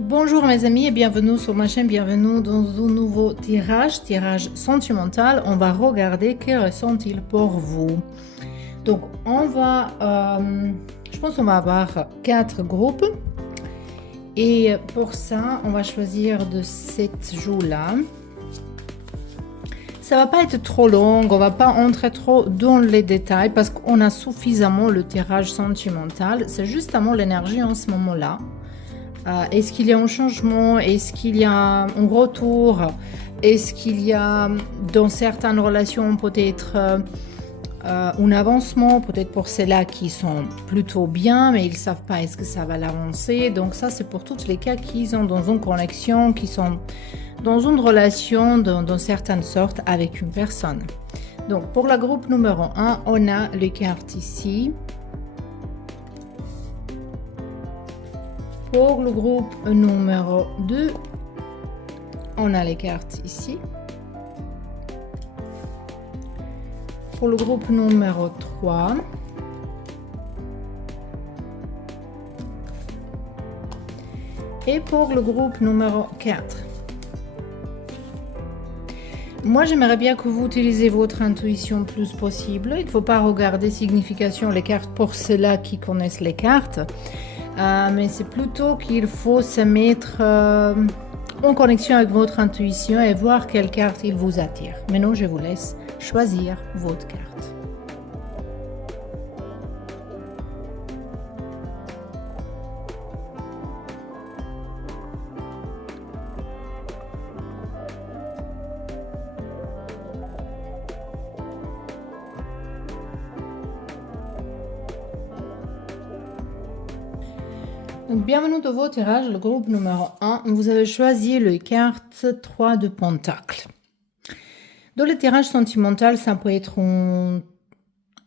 Bonjour mes amis et bienvenue sur ma chaîne, bienvenue dans un nouveau tirage sentimental. On va regarder que ressent-il pour vous. Donc je pense qu'on va avoir 4 groupes. Et pour ça, on va choisir de cette joue-là. Ça va pas être trop long, on va pas entrer trop dans les détails parce qu'on a suffisamment le tirage sentimental. C'est justement l'énergie en ce moment-là. Est-ce qu'il y a un changement? Est-ce qu'il y a un retour? Est-ce qu'il y a dans certaines relations peut-être un avancement? Peut-être pour ceux-là qui sont plutôt bien, mais ils ne savent pas est-ce que ça va l'avancer. Donc ça, c'est pour tous les cas qui sont dans une connexion, qui sont dans une relation dans certaines sortes avec une personne. Donc pour le groupe numéro 1, on a les cartes ici. Pour le groupe numéro 2, on a les cartes ici. Pour le groupe numéro 3, et pour le groupe numéro 4. Moi, j'aimerais bien que vous utilisez votre intuition le plus possible. Il ne faut pas regarder signification les cartes pour ceux-là qui connaissent les cartes. Mais c'est plutôt qu'il faut se mettre en connexion avec votre intuition et voir quelle carte il vous attire. Maintenant, je vous laisse choisir votre carte. Donc, bienvenue dans votre tirage, le groupe numéro 1. Vous avez choisi le carte 3 de Pentacle. Dans le tirage sentimental, ça peut être une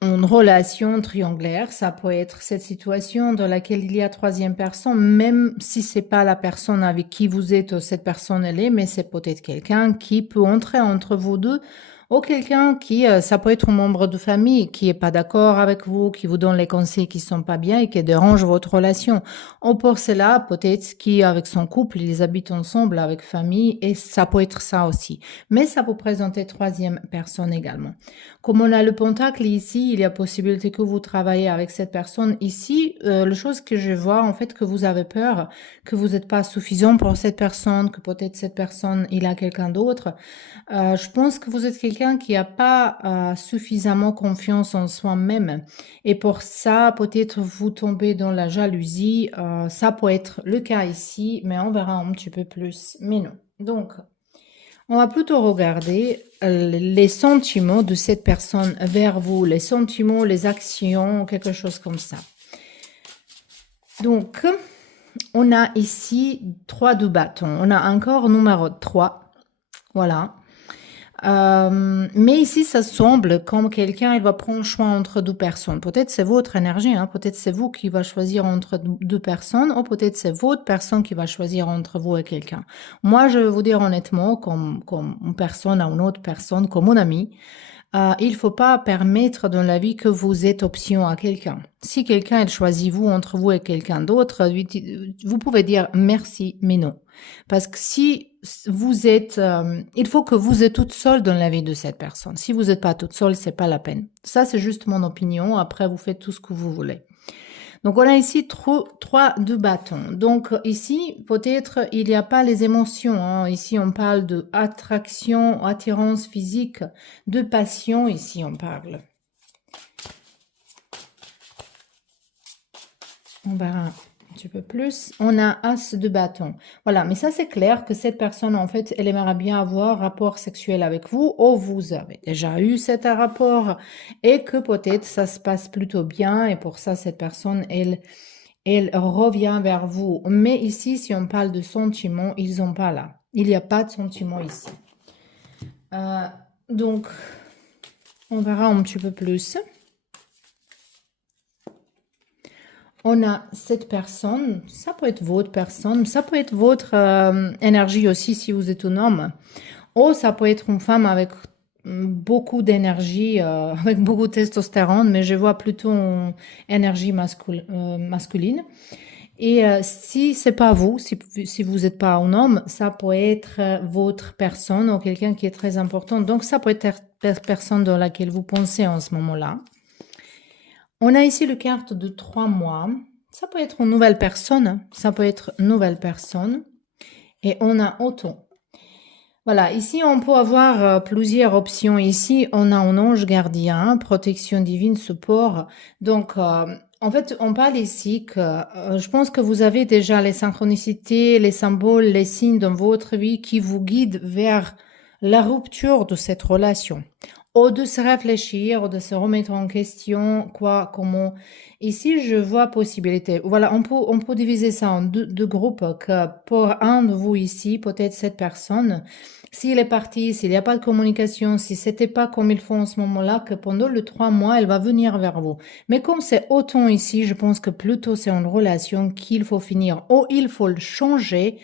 relation triangulaire, ça peut être cette situation dans laquelle il y a troisième personne, même si c'est pas la personne avec qui vous êtes ou cette personne elle est, mais c'est peut-être quelqu'un qui peut entrer entre vous deux, ou quelqu'un qui, ça peut être un membre de famille qui est pas d'accord avec vous, qui vous donne les conseils qui sont pas bien et qui dérange votre relation. Ou pour cela, peut-être qui, avec son couple, ils habitent ensemble avec famille et ça peut être ça aussi. Mais ça peut présenter troisième personne également. Comme on a le pentacle ici, il y a possibilité que vous travaillez avec cette personne ici. La chose que je vois, en fait, que vous avez peur, que vous n'êtes pas suffisant pour cette personne, que peut-être cette personne, il a quelqu'un d'autre. Je pense que vous êtes quelqu'un qui n'a pas suffisamment confiance en soi-même. Et pour ça, peut-être vous tombez dans la jalousie. Ça peut être le cas ici, mais on verra un petit peu plus. Mais non. Donc, on va plutôt regarder les sentiments de cette personne vers vous, les sentiments, les actions, quelque chose comme ça. Donc, on a ici 3 de bâton. On a encore numéro 3. Voilà. Mais ici, ça semble comme quelqu'un, il va prendre le choix entre 2 personnes. Peut-être c'est votre énergie, hein? Peut-être c'est vous qui va choisir entre 2 personnes, ou peut-être c'est votre personne qui va choisir entre vous et quelqu'un. Moi, je vais vous dire honnêtement, comme une personne à une autre personne, comme mon ami, il faut pas permettre dans la vie que vous êtes option à quelqu'un. Si quelqu'un il choisit vous entre vous et quelqu'un d'autre, vous pouvez dire merci, mais non. Parce que si vous êtes, il faut que vous êtes toute seule dans la vie de cette personne. Si vous n'êtes pas toute seule, c'est pas la peine. Ça, c'est juste mon opinion. Après, vous faites tout ce que vous voulez. Donc, on a ici 3 de bâtons. Donc, ici, peut-être, il n'y a pas les émotions. Hein. Ici, on parle de attraction, attirance physique, de passion. Ici, on parle. On verra un petit peu plus. On a As de bâton. Voilà, mais ça, c'est clair que cette personne, en fait, elle aimerait bien avoir rapport sexuel avec vous, ou vous avez déjà eu cet rapport, et que peut-être ça se passe plutôt bien, et pour ça, cette personne, elle revient vers vous. Mais ici, si on parle de sentiments, ils n'ont pas là. Il n'y a pas de sentiments ici. Donc, on verra un petit peu plus. On a cette personne, ça peut être votre personne, ça peut être votre énergie aussi si vous êtes un homme. Ou ça peut être une femme avec beaucoup d'énergie, avec beaucoup de testostérone, mais je vois plutôt une énergie masculine. Et si c'est pas vous, si vous n'êtes pas un homme, ça peut être votre personne ou quelqu'un qui est très important. Donc, ça peut être la personne dans laquelle vous pensez en ce moment-là. On a ici le carte de 3 mois. Ça peut être une nouvelle personne. Ça peut être une nouvelle personne. Et on a autant. Voilà, ici on peut avoir plusieurs options. Ici, on a un ange gardien, protection divine, support. Donc, en fait, on parle ici que je pense que vous avez déjà les synchronicités, les symboles, les signes dans votre vie qui vous guident vers la rupture de cette relation. Ou de se réfléchir, ou de se remettre en question, quoi, comment. Ici, je vois possibilité. Voilà, on peut diviser ça en deux groupes, que pour un de vous ici, peut-être cette personne, s'il est parti, s'il n'y a pas de communication, si c'était pas comme il faut en ce moment-là, que pendant les 3 mois, elle va venir vers vous. Mais comme c'est autant ici, je pense que plutôt c'est une relation qu'il faut finir ou il faut le changer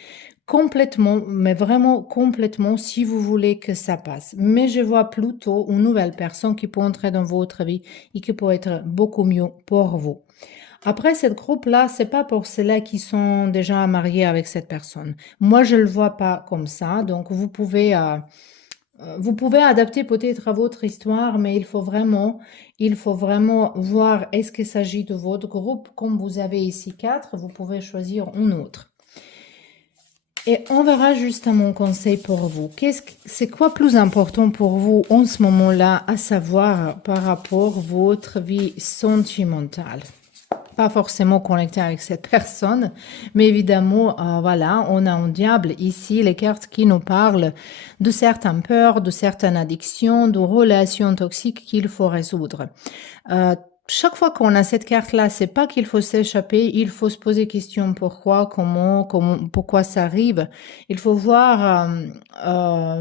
complètement, mais vraiment complètement si vous voulez que ça passe. Mais je vois plutôt une nouvelle personne qui peut entrer dans votre vie et qui peut être beaucoup mieux pour vous. Après, cette groupe-là, c'est pas pour ceux-là qui sont déjà mariés avec cette personne. Moi, je le vois pas comme ça. Donc, vous pouvez adapter peut-être à votre histoire, mais il faut vraiment voir est-ce qu'il s'agit de votre groupe. Comme vous avez ici 4, vous pouvez choisir un autre. Et on verra juste mon conseil pour vous. C'est quoi plus important pour vous en ce moment-là à savoir par rapport à votre vie sentimentale? Pas forcément connecté avec cette personne, mais évidemment, voilà, on a un diable ici, les cartes qui nous parlent de certaines peurs, de certaines addictions, de relations toxiques qu'il faut résoudre. Chaque fois qu'on a cette carte-là, c'est pas qu'il faut s'échapper, il faut se poser question pourquoi, pourquoi ça arrive. Il faut voir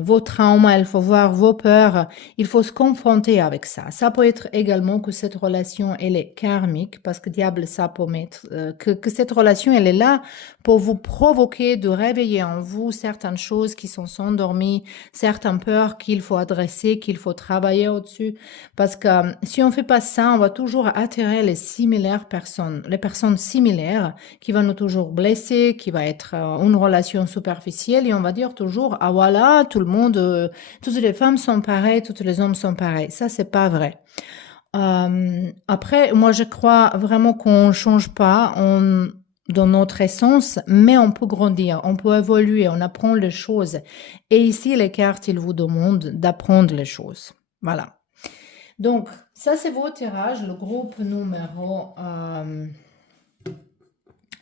vos traumas, il faut voir vos peurs, il faut se confronter avec ça. Ça peut être également que cette relation, elle est karmique, parce que diable, ça peut mettre, que cette relation, elle est là pour vous provoquer de réveiller en vous certaines choses qui sont endormies, certaines peurs qu'il faut adresser, qu'il faut travailler au-dessus. Parce que si on fait pas ça, on va toujours attirer les personnes similaires qui vont nous toujours blesser, qui va être une relation superficielle et on va dire toujours, ah voilà, tout le monde, toutes les femmes sont pareilles, tous les hommes sont pareils. Ça, c'est pas vrai. Après, moi, je crois vraiment qu'on change pas dans notre essence, mais on peut grandir, on peut évoluer, on apprend les choses. Et ici, les cartes, ils vous demandent d'apprendre les choses. Voilà. Donc, ça, c'est vos tirages, le groupe numéro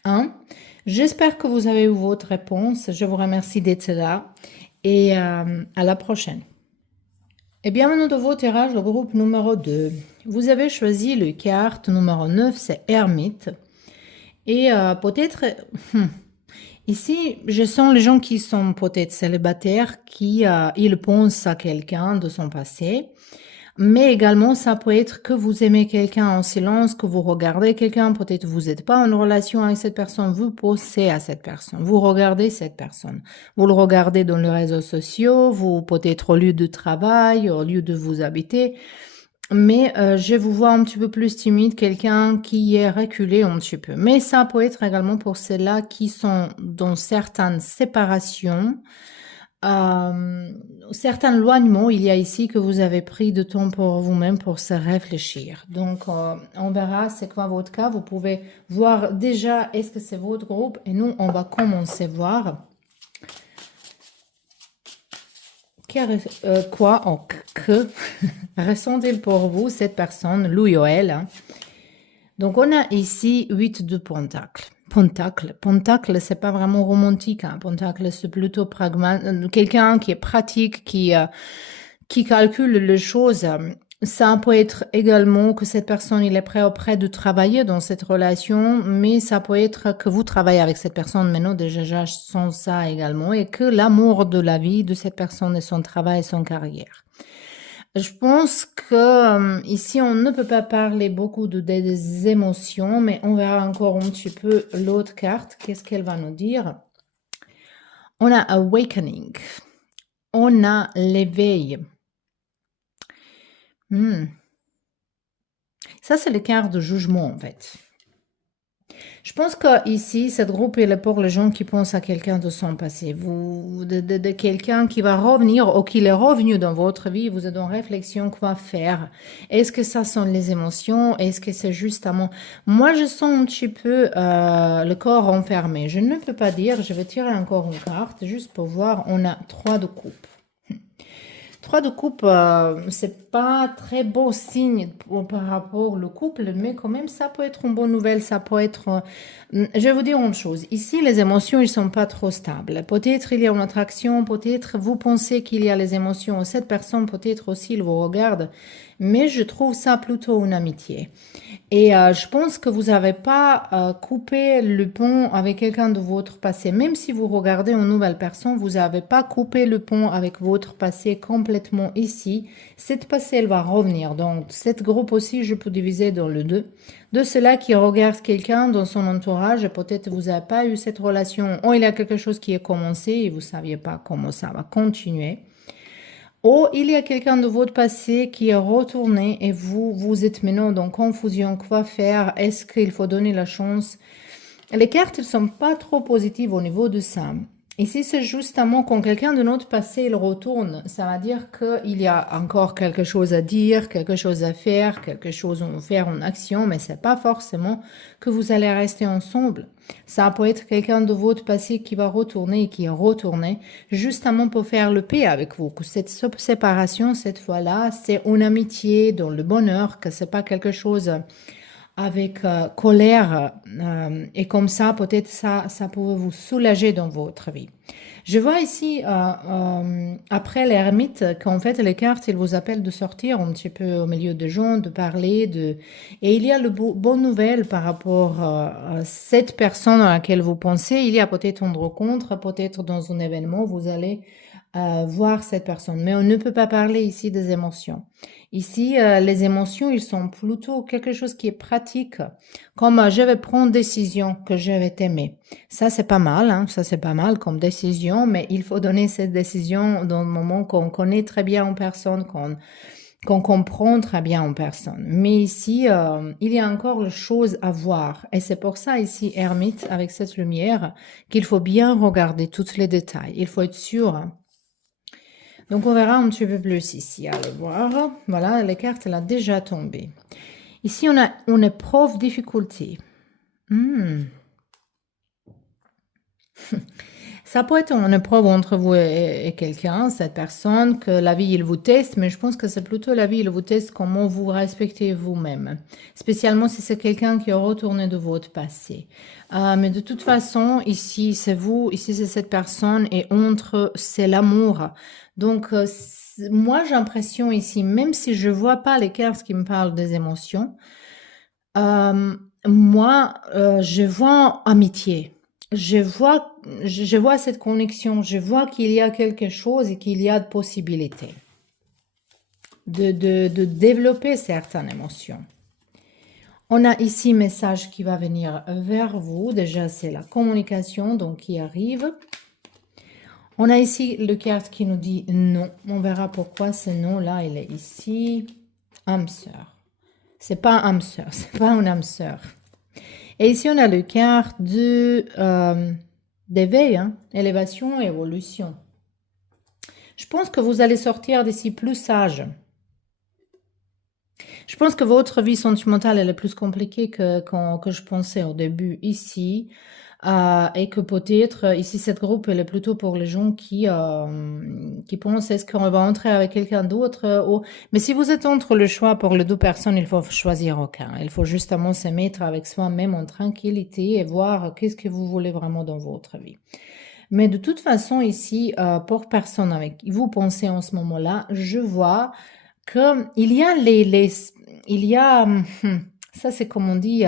1. J'espère que vous avez eu votre réponse. Je vous remercie d'être là et à la prochaine. Et bienvenue dans vos tirages, le groupe numéro 2. Vous avez choisi le carte numéro 9, c'est Ermite. Et peut-être, ici, je sens les gens qui sont peut-être célibataires, qui ils pensent à quelqu'un de son passé. Mais également, ça peut être que vous aimez quelqu'un en silence, que vous regardez quelqu'un, peut-être vous n'êtes pas en relation avec cette personne, vous pensez à cette personne, vous regardez cette personne. Vous le regardez dans les réseaux sociaux, vous peut-être au lieu de travail, au lieu de vous habiter. Mais je vous vois un petit peu plus timide, quelqu'un qui est reculé un petit peu. Mais ça peut être également pour ceux-là qui sont dans certaines séparations, certains éloignements, il y a ici que vous avez pris de temps pour vous-même pour se réfléchir. Donc, on verra c'est quoi votre cas. Vous pouvez voir déjà est-ce que c'est votre groupe et nous, on va commencer à voir que ressent-il pour vous cette personne, Louis Joël, hein? Donc, on a ici 8 de pentacles. Pentacle, c'est pas vraiment romantique. Hein. Pentacle, c'est plutôt quelqu'un qui est pratique, qui calcule les choses. Ça peut être également que cette personne, il est prêt auprès de travailler dans cette relation, mais ça peut être que vous travaillez avec cette personne, mais non, déjà, je sens ça également, et que l'amour de la vie de cette personne est son travail et son carrière. Je pense que ici, on ne peut pas parler beaucoup des émotions, mais on verra encore un petit peu l'autre carte. Qu'est-ce qu'elle va nous dire? On a Awakening. On a l'éveil. Ça, c'est le carte de jugement, en fait. Je pense que ici, cette groupe il est pour les gens qui pensent à quelqu'un de son passé. De quelqu'un qui va revenir ou qui est revenu dans votre vie. Vous êtes en réflexion, quoi faire? Est-ce que ça sont les émotions? Est-ce que c'est justement... Moi, je sens un petit peu le corps enfermé. Je ne peux pas dire, je vais tirer encore une carte juste pour voir. On a 3 de coupe. 3 de coupe, c'est pas très beau signe par rapport au couple, mais quand même, ça peut être une bonne nouvelle, ça peut être... je vais vous dire une chose, ici, les émotions, ils sont pas trop stables. Peut-être il y a une attraction, peut-être vous pensez qu'il y a les émotions, cette personne peut-être aussi, il vous regarde, mais je trouve ça plutôt une amitié. Et je pense que vous n'avez pas coupé le pont avec quelqu'un de votre passé. Même si vous regardez une nouvelle personne, vous n'avez pas coupé le pont avec votre passé complètement ici. Cette passé, elle va revenir. Donc, cette groupe aussi, je peux diviser dans le deux. De ceux-là qui regardent quelqu'un dans son entourage, peut-être vous n'avez pas eu cette relation, ou il y a quelque chose qui est commencé et vous ne saviez pas comment ça va continuer. Ou il y a quelqu'un de votre passé qui est retourné et vous êtes maintenant dans confusion. Quoi faire? Est-ce qu'il faut donner la chance? Les cartes ne sont pas trop positives au niveau de ça. Ici, c'est justement quand quelqu'un de notre passé il retourne, ça veut dire qu'il y a encore quelque chose à dire, quelque chose à faire, quelque chose à faire en action, mais c'est pas forcément que vous allez rester ensemble. Ça peut être quelqu'un de votre passé qui va retourner et qui est retourné justement pour faire le paix avec vous. Que cette séparation, cette fois-là, c'est une amitié dans le bonheur, que c'est pas quelque chose avec colère et comme ça, peut-être ça peut vous soulager dans votre vie. Je vois ici, après l'ermite, qu'en fait, les cartes, ils vous appellent de sortir un petit peu au milieu de gens, de parler, et il y a le bonne nouvelle par rapport à cette personne à laquelle vous pensez. Il y a peut-être une rencontre, peut-être dans un événement, vous allez voir cette personne. Mais on ne peut pas parler ici des émotions. Ici, les émotions, ils sont plutôt quelque chose qui est pratique, comme je vais prendre décision que je vais t'aimer. Ça, c'est pas mal, hein? Ça, c'est pas mal comme décision, mais il faut donner cette décision dans le moment qu'on connaît très bien en personne, qu'on comprend très bien en personne. Mais ici, il y a encore les choses à voir. Et c'est pour ça, ici, Hermite, avec cette lumière, qu'il faut bien regarder tous les détails. Il faut être sûr. Donc, on verra un petit peu plus ici. Allez voir. Voilà, les cartes, elle a déjà tombé. Ici, on a une épreuve difficulté. Ça peut être une épreuve entre vous et quelqu'un, cette personne, que la vie, il vous teste, mais je pense que c'est plutôt la vie, il vous teste comment vous respectez vous-même. Spécialement si c'est quelqu'un qui est retourné de votre passé. Mais de toute façon, ici, c'est vous, ici, c'est cette personne, et entre, c'est l'amour. Donc, moi, j'ai l'impression ici, même si je vois pas les cartes qui me parlent des émotions, moi, je vois amitié. Je vois cette connexion, je vois qu'il y a quelque chose et qu'il y a de possibilités de développer certaines émotions. On a ici un message qui va venir vers vous. Déjà, c'est la communication donc qui arrive. On a ici le carte qui nous dit non. On verra pourquoi ce non-là, il est ici. Âme sœur. C'est pas âme sœur, c'est pas une âme sœur. Et ici, on a le carte d'éveil, hein, élévation, évolution. Je pense que vous allez sortir d'ici plus sage. Je pense que votre vie sentimentale, elle est plus compliquée que je pensais au début ici. Et que peut-être, ici, cette groupe, elle est plutôt pour les gens qui pensent est-ce qu'on va entrer avec quelqu'un d'autre Mais si vous êtes entre le choix pour les deux personnes, il faut choisir aucun. Il faut justement se mettre avec soi-même en tranquillité et voir qu'est-ce que vous voulez vraiment dans votre vie. Mais de toute façon, ici, pour personne avec qui vous pensez en ce moment-là, je vois qu'il y a il y a, ça c'est comme on dit,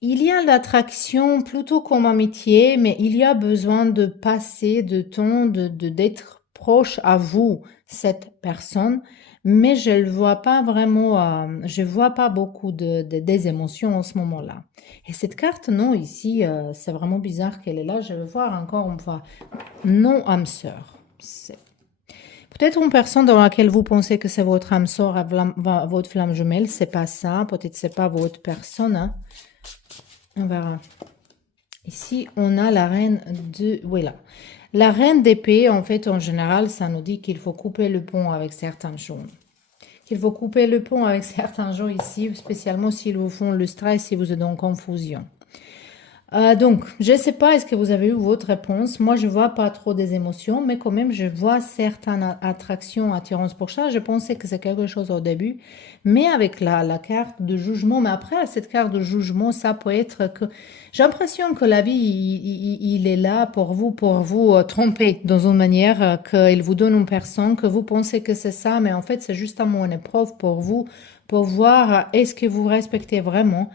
il y a l'attraction plutôt comme amitié, mais il y a besoin de passer de temps, d'être proche à vous, cette personne. Mais je ne vois pas vraiment, je vois pas beaucoup des émotions en ce moment-là. Et cette carte, non, ici, c'est vraiment bizarre qu'elle est là. Je vais voir encore une fois. Non, âme sœur. Peut-être une personne dans laquelle vous pensez que c'est votre âme sœur, votre flamme jumelle, c'est pas ça. Peut-être c'est pas votre personne. Hein. On verra. Ici, on a la reine de... Voilà. La reine d'épée, en fait, en général, ça nous dit qu'il faut couper le pont avec certains gens. Qu'il faut couper le pont avec certains gens ici, spécialement s'ils vous font le stress, si vous êtes en confusion. Donc, je ne sais pas, est-ce que vous avez eu votre réponse? Moi, je vois pas trop des émotions, mais quand même, je vois certaines attractions, attirances pour ça. Je pensais que c'est quelque chose au début, mais avec la carte de jugement, mais après, cette carte de jugement, ça peut être que... J'ai l'impression que la vie, il est là pour vous tromper dans une manière qu'il vous donne une personne, que vous pensez que c'est ça, mais en fait, c'est justement une épreuve pour vous, pour voir est-ce que vous respectez vraiment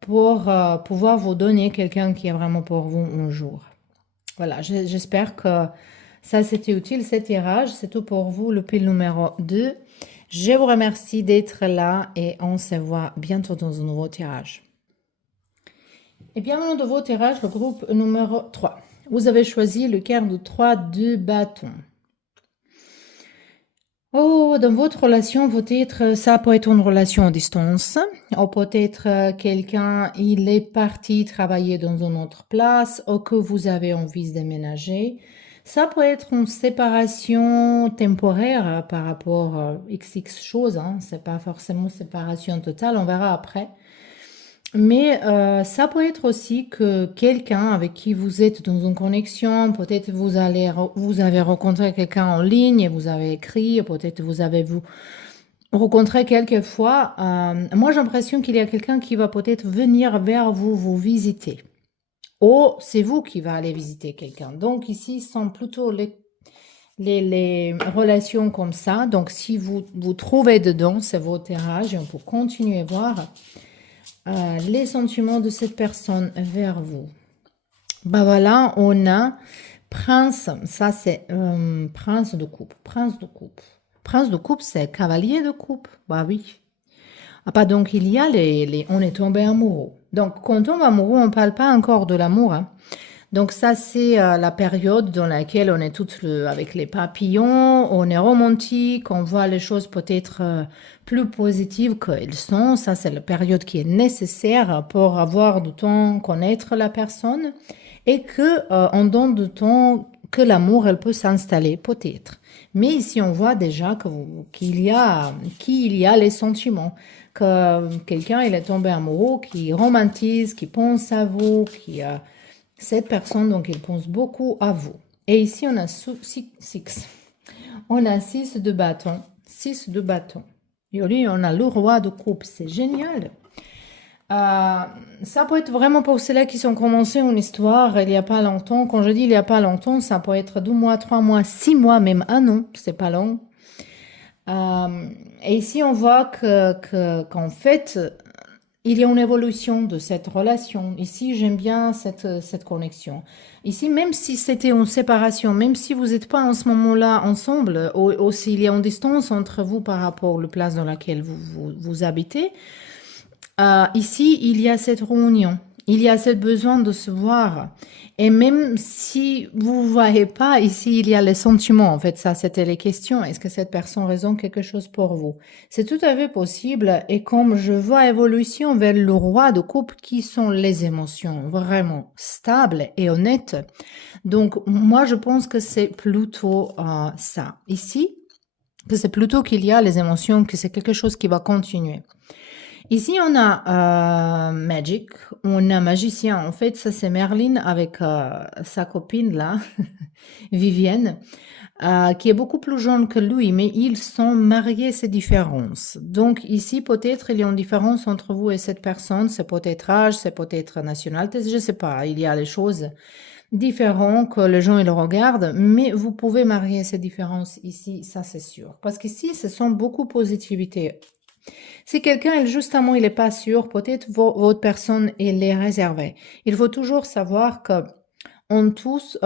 pour pouvoir vous donner quelqu'un qui est vraiment pour vous un jour. Voilà, j'espère que ça c'était utile, ce tirage. C'est tout pour vous, le pile numéro 2. Je vous remercie d'être là et on se voit bientôt dans un nouveau tirage. Et bien, dans de vos tirages, le groupe numéro 3. Vous avez choisi le cœur de 3 de bâtons. Oh, dans votre relation, peut-être, ça peut être une relation à distance. Ou peut-être quelqu'un, il est parti travailler dans une autre place ou que vous avez envie de déménager. Ça peut être une séparation temporaire par rapport à XX choses. Hein. C'est pas forcément une séparation totale, on verra après. Mais ça peut être aussi que quelqu'un avec qui vous êtes dans une connexion, peut-être vous avez rencontré quelqu'un en ligne, vous avez écrit, peut-être vous avez rencontré quelquefois. Moi, j'ai l'impression qu'il y a quelqu'un qui va peut-être venir vers vous, vous visiter. Ou c'est vous qui va aller visiter quelqu'un. Donc ici, ce sont plutôt les relations comme ça. Donc si vous trouvez dedans, c'est vos tirages et on peut continuer à voir les sentiments de cette personne vers vous. Bah voilà, on a prince, ça c'est prince de coupe, prince de coupe. Prince de coupe, c'est cavalier de coupe, bah oui. Ah pas donc il y a on est tombé amoureux. Donc quand on tombe amoureux, on parle pas encore de l'amour, hein. Donc ça, c'est la période dans laquelle on est toutes avec les papillons, on est romantique, on voit les choses peut-être plus positives qu'elles sont. Ça, c'est la période qui est nécessaire pour avoir du temps, connaître la personne et que on donne du temps que l'amour, elle peut s'installer peut-être. Mais ici, on voit déjà qu'il y a les sentiments, que quelqu'un, il est tombé amoureux, qui romantise, qui pense à vous, qui... cette personne, donc, il pense beaucoup à vous. Et ici, on a 6. On a 6 de bâton. 6 de bâton. Et lui, on a le roi de coupe. C'est génial. Ça peut être vraiment pour ceux-là qui sont commencés une histoire il n'y a pas longtemps. Quand je dis il n'y a pas longtemps, ça peut être 2 mois, 3 mois, 6 mois, même un an. C'est pas long. Et ici, on voit qu'en fait, il y a une évolution de cette relation. Ici, j'aime bien cette connexion. Ici, même si c'était une séparation, même si vous n'êtes pas en ce moment-là ensemble, ou s'il y a une distance entre vous par rapport à la place dans laquelle vous habitez, ici, il y a cette réunion. Il y a ce besoin de se voir. Et même si vous ne voyez pas, ici, il y a les sentiments. En fait, ça, c'était les questions. Est-ce que cette personne raisonne quelque chose pour vous? C'est tout à fait possible. Et comme je vois évolution vers le roi de coupe, qui sont les émotions vraiment stables et honnêtes. Donc, moi, je pense que c'est plutôt ça. Ici, que c'est plutôt qu'il y a les émotions, que c'est quelque chose qui va continuer. Ici, on a Magic, on a magicien. En fait, ça c'est Merlin avec sa copine là, Vivienne, qui est beaucoup plus jeune que lui, mais ils sont mariés, c'est différence. Donc ici, peut-être il y a une différence entre vous et cette personne. C'est peut-être âge, c'est peut-être nationalité, je sais pas. Il y a les choses différentes que les gens ils regardent, mais vous pouvez marier ces différences ici, ça c'est sûr. Parce qu'ici, ce sont beaucoup de positivité. Si quelqu'un, justement, il n'est pas sûr, peut-être votre personne, elle est réservée. Il faut toujours savoir que on tous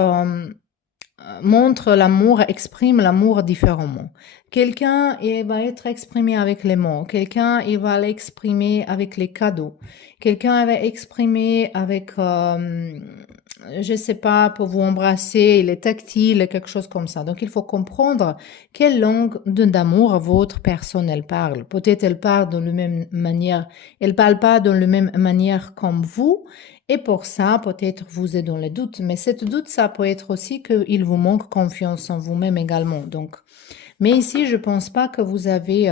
montre l'amour, exprime l'amour différemment. Quelqu'un, il va être exprimé avec les mots. Quelqu'un, il va l'exprimer avec les cadeaux. Quelqu'un va exprimer avec je sais pas, pour vous embrasser, il est tactile, quelque chose comme ça. Donc, il faut comprendre quelle langue d'amour votre personne elle parle. Peut-être elle parle dans la même manière, elle parle pas dans la même manière comme vous. Et pour ça, peut-être vous êtes dans le doute. Mais cette doute, ça peut être aussi qu'il vous manque confiance en vous-même également. Donc, mais ici, je pense pas que vous avez,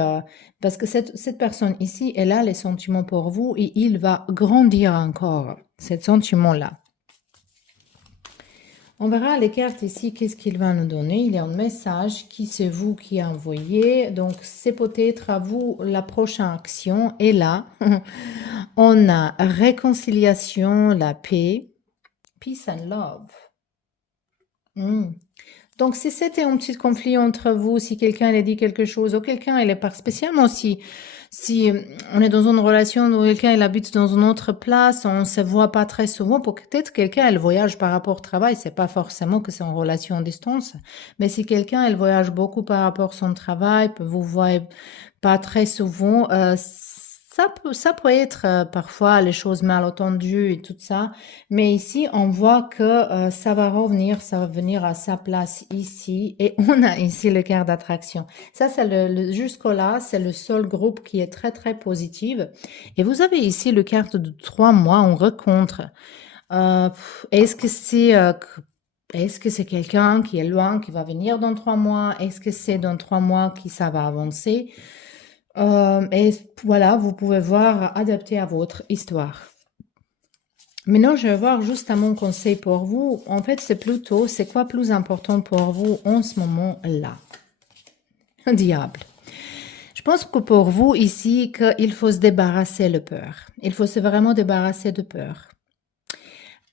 parce que cette personne ici, elle a les sentiments pour vous et il va grandir encore, ce sentiment-là. On verra les cartes ici, qu'est-ce qu'il va nous donner. Il y a un message qui c'est vous qui a envoyé. Donc, c'est peut-être à vous la prochaine action. Et là, on a réconciliation, la paix, peace and love. Donc, si c'était un petit conflit entre vous, si quelqu'un a dit quelque chose, ou quelqu'un, il est pas spécialement si on est dans une relation où quelqu'un, il habite dans une autre place, on se voit pas très souvent, peut-être quelqu'un, elle voyage par rapport au travail, c'est pas forcément que c'est en relation à distance, mais si quelqu'un, elle voyage beaucoup par rapport à son travail, vous voyez pas très souvent, ça peut être parfois les choses mal entendues et tout ça, mais ici on voit que ça va revenir, ça va venir à sa place ici et on a ici le cœur d'attraction. Ça c'est jusque-là, c'est le seul groupe qui est très très positif. Et vous avez ici le carte de 3 mois en rencontre. Euh, est-ce que c'est est-ce que c'est quelqu'un qui est loin, qui va venir dans 3 mois? Est-ce que c'est dans 3 mois que ça va avancer? Et voilà, vous pouvez voir adapté à votre histoire. Maintenant, je vais voir juste à mon conseil pour vous. En fait, c'est plutôt, c'est quoi plus important pour vous en ce moment-là? Un diable. Je pense que pour vous ici, qu'il faut se débarrasser de peur. Il faut se vraiment débarrasser de peur.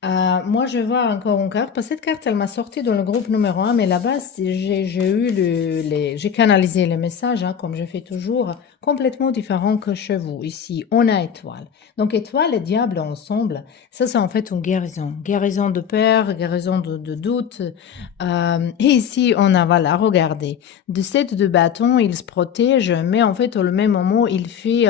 Moi, je vais voir encore une carte, parce que cette carte, elle m'a sorti dans le groupe numéro 1, mais là-bas, j'ai canalisé les messages, hein, comme je fais toujours, complètement différent que chez vous. Ici, on a étoile. Donc, étoile et diable ensemble, ça, c'est en fait une guérison. Guérison de peur, guérison de doute. Et ici, on a, voilà, regardez. De cette de bâton, il se protège, mais en fait, au même moment, il fait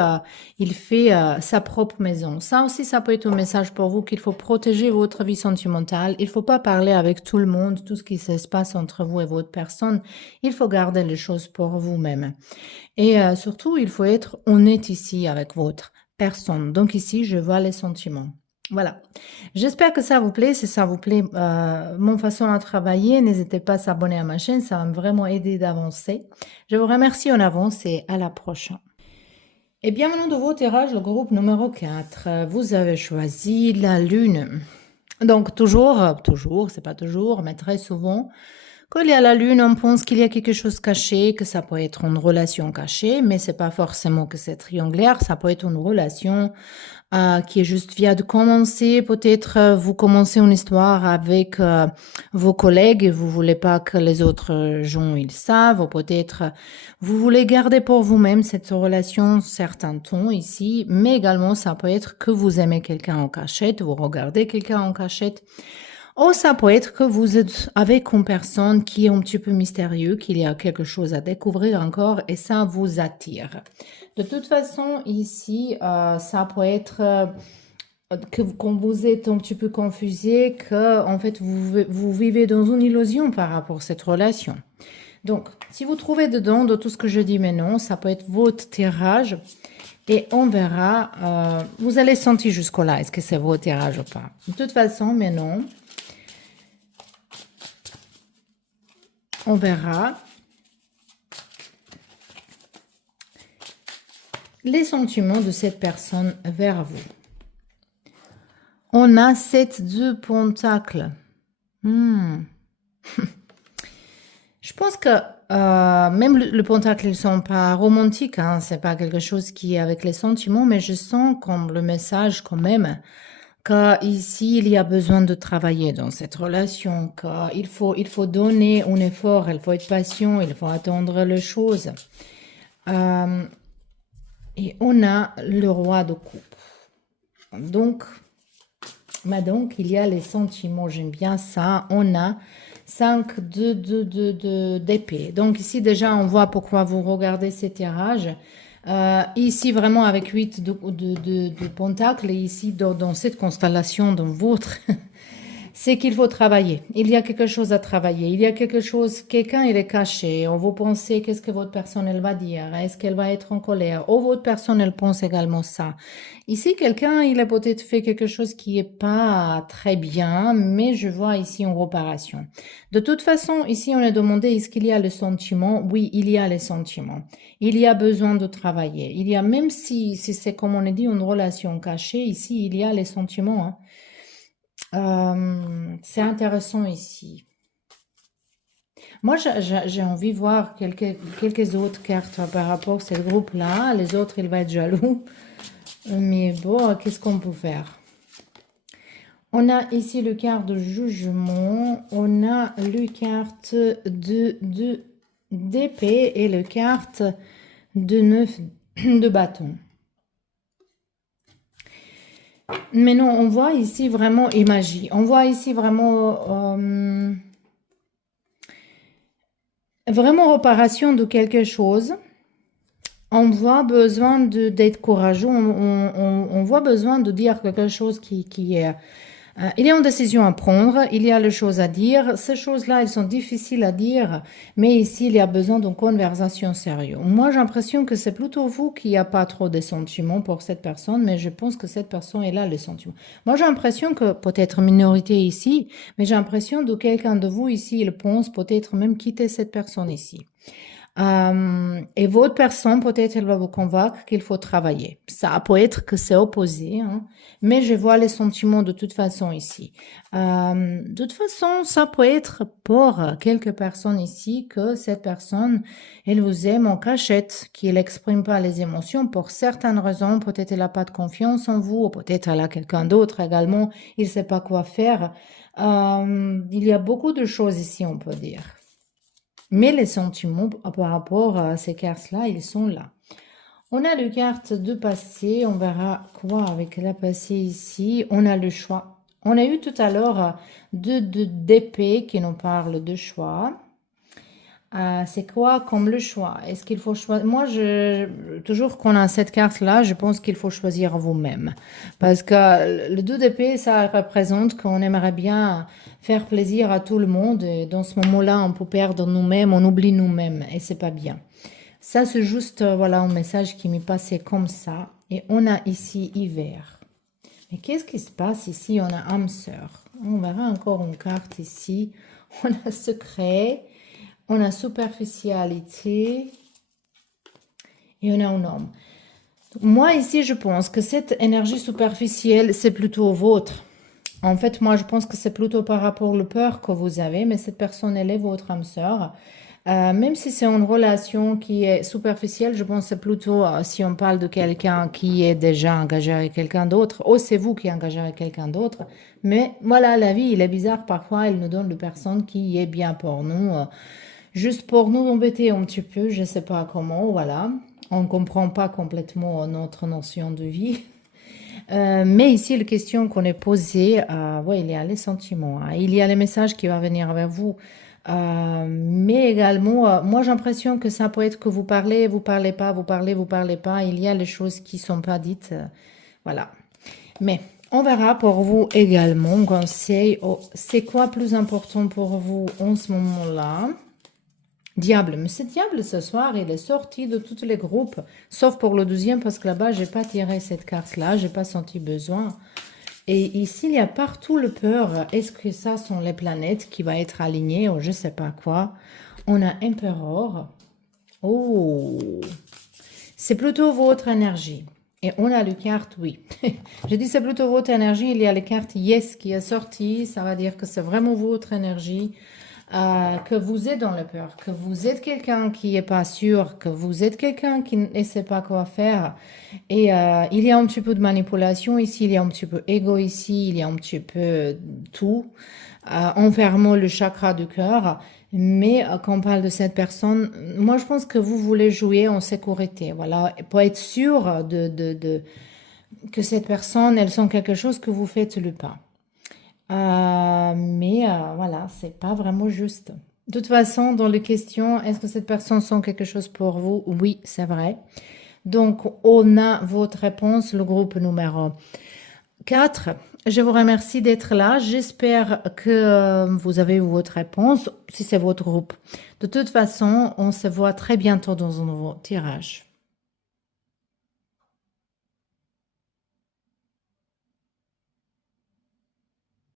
sa propre maison. Ça aussi, ça peut être un message pour vous qu'il faut protéger votre vie sentimentale. Il faut pas parler avec tout le monde, tout ce qui se passe entre vous et votre personne. Il faut garder les choses pour vous-même. Et surtout, il faut être honnête ici avec votre personne. Donc ici, je vois les sentiments. Voilà. J'espère que ça vous plaît. Si ça vous plaît, mon façon à travailler, n'hésitez pas à s'abonner à ma chaîne. Ça va me vraiment aider d'avancer. Je vous remercie en avance et à la prochaine. Et bien maintenant de vos tirages, le groupe numéro 4, vous avez choisi la lune. Donc toujours, c'est pas toujours, mais très souvent, quand il y a la lune, on pense qu'il y a quelque chose caché, que ça peut être une relation cachée, mais c'est pas forcément que c'est triangulaire, ça peut être une relation qui est juste vient de commencer. Peut-être vous commencez une histoire avec vos collègues et vous voulez pas que les autres gens ils savent. Ou peut-être vous voulez garder pour vous-même cette relation certain temps ici, mais également ça peut être que vous aimez quelqu'un en cachette, vous regardez quelqu'un en cachette. Ou ça peut être que vous êtes avec une personne qui est un petit peu mystérieux, qu'il y a quelque chose à découvrir encore et ça vous attire. De toute façon, ici, ça peut être que quand vous êtes un petit peu confusé, que en fait vous vivez dans une illusion par rapport à cette relation. Donc, si vous trouvez dedans de tout ce que je dis maintenant, ça peut être votre tirage et on verra. Vous allez sentir jusqu'au-là, est-ce que c'est votre tirage ou pas. De toute façon, maintenant, on verra les sentiments de cette personne vers vous. On a 7 de pentacles. Je pense que même le pentacle, ils sont pas romantiques, hein, c'est pas quelque chose qui est avec les sentiments, mais je sens comme le message quand même qu'ici, il y a besoin de travailler dans cette relation, qu'il faut donner un effort, il faut être patient, il faut attendre les choses. Et on a le roi de coupe. Donc, il y a les sentiments, j'aime bien ça. On a 5 d'épée. Donc ici, déjà, on voit pourquoi vous regardez ces tirages. Ici, vraiment, avec 8 de pentacles, et ici, dans cette constellation, dans votre... c'est qu'il faut travailler. Il y a quelque chose à travailler. Il y a quelque chose, quelqu'un, il est caché. Vous pensez, qu'est-ce que votre personne, elle va dire? Est-ce qu'elle va être en colère? Ou votre personne, elle pense également ça. Ici, quelqu'un, il a peut-être fait quelque chose qui est pas très bien, mais je vois ici une réparation. De toute façon, ici, on est demandé, est-ce qu'il y a le sentiment? Oui, il y a les sentiments. Il y a besoin de travailler. Il y a, même si c'est comme on a dit, une relation cachée, ici, il y a les sentiments, hein. C'est intéressant ici. Moi, j'ai envie de voir quelques autres cartes par rapport à ce groupe-là. Les autres, il va être jaloux. Mais bon, qu'est-ce qu'on peut faire? On a ici le carte de jugement. On a le carte d'épée et le carte de 9 de bâton. Mais non, on voit ici vraiment magie. On voit ici vraiment vraiment réparation de quelque chose. On voit besoin d'être courageux. On voit besoin de dire quelque chose qui est... il y a une décision à prendre, il y a les choses à dire. Ces choses-là, elles sont difficiles à dire, mais ici, il y a besoin d'une conversation sérieuse. Moi, j'ai l'impression que c'est plutôt vous qui n'avez pas trop de sentiments pour cette personne, mais je pense que cette personne est là, les sentiments. Moi, j'ai l'impression que peut-être minorité ici, mais j'ai l'impression que quelqu'un de vous ici, il pense peut-être même quitter cette personne ici. Et votre personne, peut-être, elle va vous convaincre qu'il faut travailler. Ça peut être que c'est opposé, hein, mais je vois les sentiments de toute façon ici. De toute façon, ça peut être pour quelques personnes ici que cette personne, elle vous aime en cachette, qu'elle n'exprime pas les émotions pour certaines raisons. Peut-être elle n'a pas de confiance en vous, ou peut-être elle a quelqu'un d'autre également, il ne sait pas quoi faire. Il y a beaucoup de choses ici, on peut dire. Mais les sentiments par rapport à ces cartes-là, ils sont là. On a le carte de passé. On verra quoi avec la passé ici. On a le choix. On a eu tout à l'heure d'épée qui nous parle de choix. C'est quoi comme le choix? Est-ce qu'il faut choisir? Moi, toujours qu'on a cette carte-là, je pense qu'il faut choisir vous-même. Parce que le 2 d'épée, ça représente qu'on aimerait bien faire plaisir à tout le monde. Et dans ce moment-là, on peut perdre nous-mêmes, on oublie nous-mêmes. Et c'est pas bien. Ça, c'est juste, voilà, un message qui m'est passé comme ça. Et on a ici hiver. Mais qu'est-ce qui se passe ici? On a âme sœur. On verra encore une carte ici. On a secret. On a superficialité et on a un homme. Moi, ici, je pense que cette énergie superficielle, c'est plutôt vôtre. En fait, moi, je pense que c'est plutôt par rapport aux peurs que vous avez, mais cette personne, elle est votre âme sœur. Même si c'est une relation qui est superficielle, je pense que c'est plutôt, si on parle de quelqu'un qui est déjà engagé avec quelqu'un d'autre, ou c'est vous qui êtes engagé avec quelqu'un d'autre. Mais voilà, la vie, il est bizarre. Parfois, elle nous donne une personne qui est bien pour nous. Juste pour nous embêter un petit peu, je ne sais pas comment, voilà. On ne comprend pas complètement notre notion de vie. Mais ici, la question qu'on est posée, ouais, il y a les sentiments, hein. Il y a les messages qui vont venir vers vous. Mais également, moi j'ai l'impression que ça peut être que vous parlez pas, vous parlez pas. Il y a les choses qui sont pas dites. Voilà. Mais on verra pour vous également, conseil. Oh, c'est quoi plus important pour vous en ce moment-là? Diable, mais ce diable ce soir, il est sorti de tous les groupes, sauf pour le 12e, parce que là-bas, j'ai pas tiré cette carte-là, j'ai pas senti besoin. Et ici, il y a partout le peur. Est-ce que ça sont les planètes qui vont être alignées ou je sais pas quoi? On a Empereur. Oh, c'est plutôt votre énergie. Et on a le carte, oui. J'ai dit c'est plutôt votre énergie. Il y a les cartes Yes qui est sorti. Ça va dire que c'est vraiment votre énergie. Que vous êtes dans la peur, que vous êtes quelqu'un qui n'est pas sûr, que vous êtes quelqu'un qui ne sait pas quoi faire. Et il y a un petit peu de manipulation ici, il y a un petit peu égo ici, il y a un petit peu tout, en fermant le chakra du cœur. Mais quand on parle de cette personne, moi je pense que vous voulez jouer en sécurité, voilà, pour être sûr que cette personne, elle sent quelque chose que vous faites le pas. Mais voilà, c'est pas vraiment juste. De toute façon, dans les questions, est-ce que cette personne sent quelque chose pour vous? Oui, c'est vrai. Donc, on a votre réponse, le groupe numéro 4. Je vous remercie d'être là. J'espère que vous avez eu votre réponse, si c'est votre groupe. De toute façon, on se voit très bientôt dans un nouveau tirage.